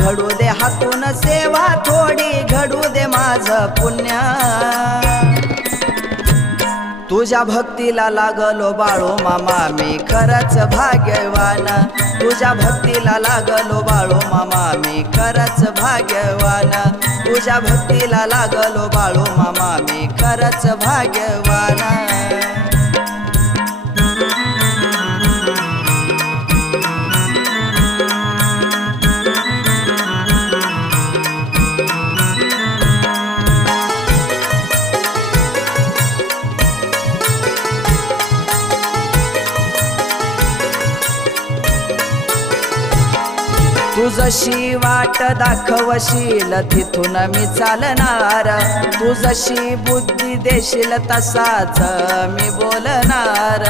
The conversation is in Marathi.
घडू दे हातून सेवा थोडी, घडू दे माझं पुण्य। तुझ्या भक्तीला लागलो बाळू मामा मी खरंच भाग्यवान, तुझ्या भक्तीला लागलो बाळू मामा मी खरंच भाग्यवान, तुझ्या भक्तीला लागलो बाळू मामा मी खरंच भाग्यवान। तू जशी वाट दाखवशील तिथून मी चालणार, तू जशी बुद्धी देशील तसाच मी बोलणार।